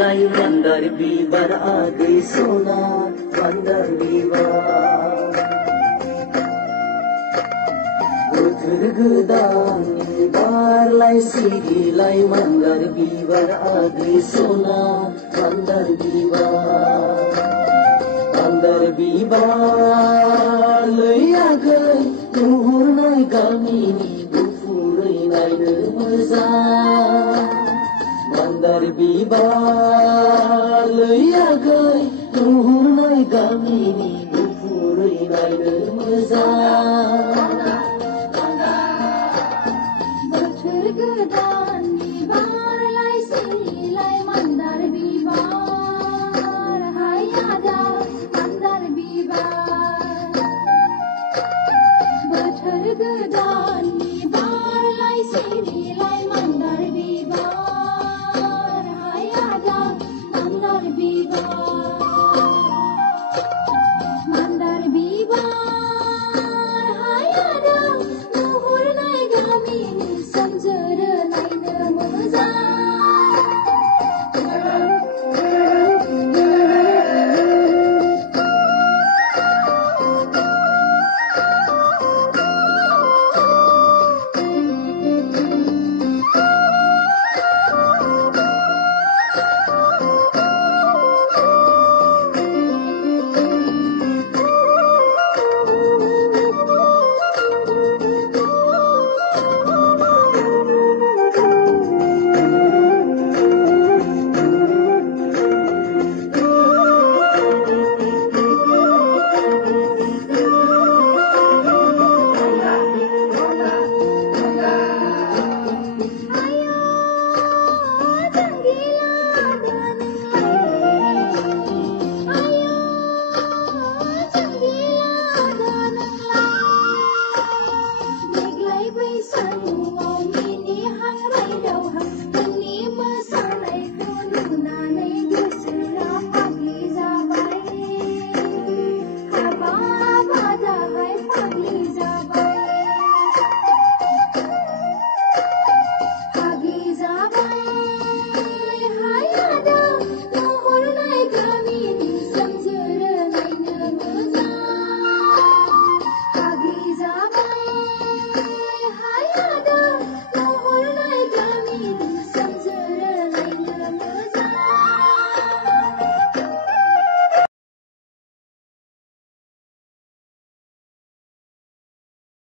lai mandar bibar agei sona mandar bibar bothor godan bar lai sigi lai mandar bibar agei sona mandar bibar lai agei tuhur nai gamini gufurai naino mojang mandar bibar lai agei tuhur nai gamini gufurai naino mojang